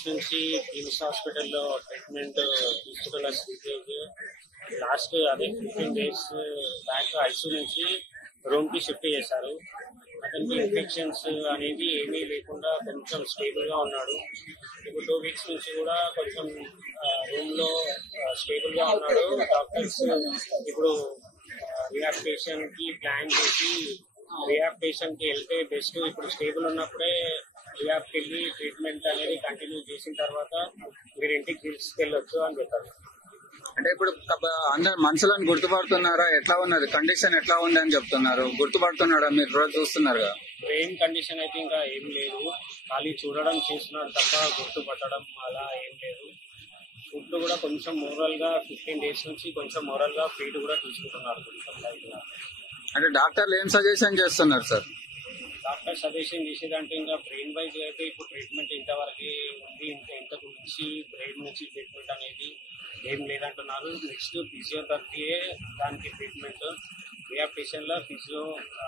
Days నుంచి కిమ్స్ హాస్పిటల్లో treatment తీసుకుంటున్న శ్రీతేజ్ లాస్ట్ అదే 15 days బ్యాక్ ఐసీయూ నుంచి రూమ్ కి షిఫ్ట్ చేశారు. అతనికి ఇన్ఫెక్షన్స్ అనేది ఏమీ లేకుండా కొంచెం స్టేబుల్ గా ఉన్నాడు. ఇప్పుడు 2 weeks నుంచి కూడా కొంచెం రూమ్ లో స్టేబుల్ గా ఉన్నాడు. డాక్టర్స్ ఇప్పుడు రిహాబిలిటేషన్ కి ప్లాన్ చేసి రిహాబిలిటేషన్ కి వెళ్తే బెస్ట్. ఇప్పుడు స్టేబుల్ ఉన్నప్పుడే రిహాబ్కి వెళ్ళి ట్రీట్మెంట్ అనేది కంటిన్యూ చేసిన తర్వాత మీరు ఇంటికి తీసుకెళ్ళొచ్చు అని చెప్పారు. అంటే ఇప్పుడు అందరు మనుషులను గుర్తుపడుతున్నారా? ఎట్లా ఉన్నది కండిషన్, ఎట్లా ఉంది అని చెప్తున్నారు? గుర్తుపడుతున్నాడా? మీరు రోజు చూస్తున్నారు కదా. బ్రెయిన్ కండిషన్ అయితే ఇంకా ఏం లేదు, ఖాళీ చూడడం చేస్తున్నారు తప్ప గుర్తుపట్టడం అలా ఏం లేదు. ఫుడ్ కూడా కొంచెం మోరల్ గా 15 days నుంచి కొంచెం మోరల్ గా ఫీడ్ కూడా తీసుకుంటున్నారు కొంచెం లైట్ గా. అంటే డాక్టర్లు ఏం సజెషన్ చేస్తున్నారు సార్? డాక్టర్ సజెషన్ చేసేదంటే ఇంకా బ్రెయిన్ వైజ్ అయితే ఇప్పుడు ట్రీట్మెంట్ ఇంతవరకు ఉంది, ఇంతకు మించి బ్రెయిన్ నుంచి ట్రీట్మెంట్ అనేది ఏం లేదంటున్నారు. నెక్స్ట్ ఫిజియోథెరపీయే దానికి ట్రీట్మెంట్. రిహాబిలిటేషన్ లో ఫిజియో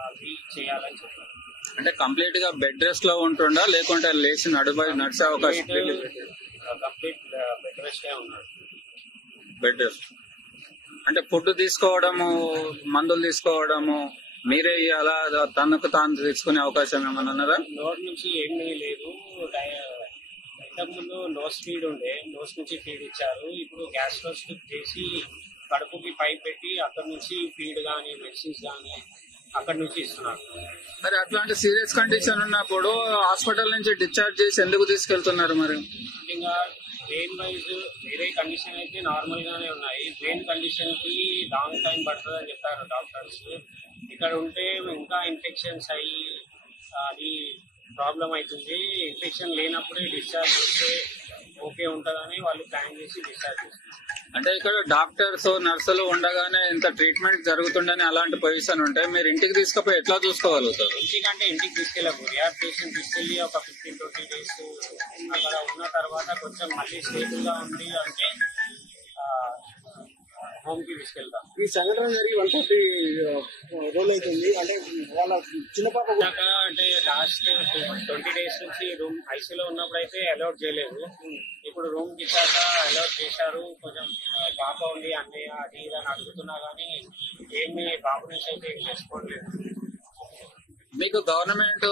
అది చేయాలని చెప్పారు. అంటే కంప్లీట్ గా బెడ్ రెస్ట్ లో ఉంటుండా లేకుంటే లేచి నడిచే అవకాశం? కంప్లీట్ బెడ్ రెస్ట్ ఉన్నాడు. బెడ్ రెస్ట్ అంటే ఫుడ్ తీసుకోవడము, మందులు తీసుకోవడము మీరే అలా తనకు తాను తీసుకునే అవకాశం ఏమన్నా ఉన్నదా? నోట్ నుంచి ఏమీ లేదు. ఇంతకుముందు నోస్ ఫీడ్ ఉండే, నోస్ నుంచి ఫీడ్ ఇచ్చారు. ఇప్పుడు గ్యాస్ట్రోస్ చేసి కడుపుకి పైప్ పెట్టి అక్కడ నుంచి ఫీడ్ గానీ మెడిసిన్స్ గానీ అక్కడ నుంచి ఇస్తున్నారు. మరి అట్లాంటి సీరియస్ కండిషన్ ఉన్నప్పుడు హాస్పిటల్ నుంచి డిశ్చార్జ్ చేసి ఎందుకు తీసుకెళ్తున్నారు? మరి ఇంకా బ్రెయిన్ వైజ్ వేరే కండిషన్ అయితే నార్మల్ గానే ఉన్నాయి. బ్రెయిన్ కండిషన్ కి లాంగ్ టైం పడుతుంది అని చెప్పారు డాక్టర్స్. ఇక్కడ ఉంటే ఇంకా ఇన్ఫెక్షన్స్ అయ్యి అది ప్రాబ్లం అవుతుంది. ఇన్ఫెక్షన్ లేనప్పుడే డిశ్చార్జ్ చేస్తే ఓకే ఉంటుందని వాళ్ళు ప్లాన్ చేసి డిశ్చార్జ్ చేస్తారు. అంటే ఇక్కడ డాక్టర్స్ నర్సులు ఉండగానే ఇంత ట్రీట్మెంట్ జరుగుతుండని అలాంటి పొజిషన్ ఉంటే మీరు ఇంటికి తీసుకుపోయి ఎట్లా చూసుకోగలుగుతారు? ఇంటికంటే ఇంటికి తీసుకెళ్ళకు, రిహాబిలిటేషన్ తీసుకెళ్లి ఒక 15-20 days అక్కడ ఉన్న తర్వాత కొంచెం మళ్ళీ స్టేబుల్ గా ఉంది అంటే హోమ్ కి తీసుకెళ్తాం. ఈ సంఘటన జరిగి 140 రోజులు అవుతుంది. అంటే వాళ్ళ చిన్న పాప అంటే లాస్ట్ 20 days నుంచి రూమ్ ఐసీలో ఉన్నప్పుడు అయితే అలౌట్ చేయలేదు. ఇప్పుడు రూమ్ కి ఇచ్చాక అలౌట్ చేశారు. కొంచెం పాప ఉంది అన్నయ్య అది ఇది అని అడుగుతున్నా గానీ ఏమి బాబు నుంచి అయితే ఏం చేసుకోవట్లేదు. మీకు గవర్నమెంట్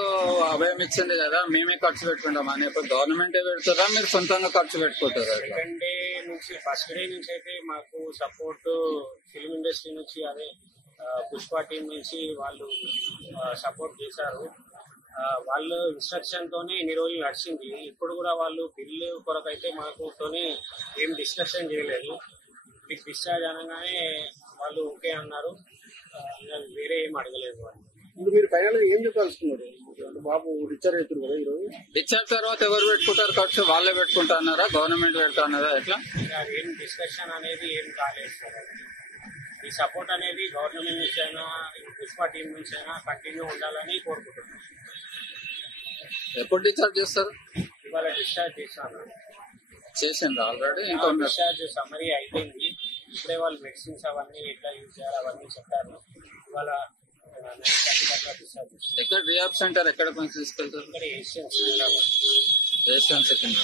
అభయం ఇచ్చింది కదా, మేమే ఖర్చు పెట్టుకుంటాం అని. ఇప్పుడు గవర్నమెంట్ పెడుతుందా మీరు సొంతంగా ఖర్చు పెట్టుకుంటారా? సెకండ్ డే నుంచి ఫస్ట్ డే నుంచి అయితే మాకు సపోర్ట్ ఫిల్మ్ ఇండస్ట్రీ నుంచి అదే పుష్ప టీం నుంచి వాళ్ళు సపోర్ట్ చేశారు. వాళ్ళు ఇన్స్ట్రక్షన్ తోనే ఇన్ని రోజులు నడిచింది. ఇప్పుడు కూడా వాళ్ళు బిల్లు కొరకైతే మాకుతోని ఏం డిస్కషన్ చేయలేదు. మీకు డిశ్చార్జ్ అనగానే వాళ్ళు ఓకే అన్నారు. వేరే ఏం అడగలేదు వాళ్ళు. ఇప్పుడు మీరు ఫైనల్ ఏం చెప్పాల్సుకున్నారు? బాబు డిశ్చార్జ్ అవుతుంది కదా ఈరోజు. డిశ్చార్జ్ తర్వాత ఎవరు పెట్టుకుంటారు ఖర్చు? వాళ్ళే పెట్టుకుంటా అన్నారా, గవర్నమెంట్ పెడతా అన్నారా? ఎట్లా ఏం డిస్కషన్ అనేది ఏం కాలేదు సార్. ఈ సపోర్ట్ అనేది గవర్నమెంట్ నుంచి అయినా పుష్ప టీం నుంచి అయినా కంటిన్యూ ఉండాలని కోరుకుంటున్నాను. ఎప్పుడు డిశ్చార్జ్ చేస్తారు? ఇవాళ డిశ్చార్జ్ చేశాను. చేసిండ్రు ఆల్రెడీ? ఇంకా డిశ్చార్జ్ సమ్మరీ అయిపోయింది. ఇప్పుడే వాళ్ళు మెడిసిన్స్ అవన్నీ ఎట్లా యూజ్ చేయాలి అవన్నీ చెప్పారు. ఇవాళ ఎక్కడ రిహాబ్ సెంటర్ ఎక్కడ తీసుకెళ్తారు? ఇక్కడ ఏషియన్ సెకండ్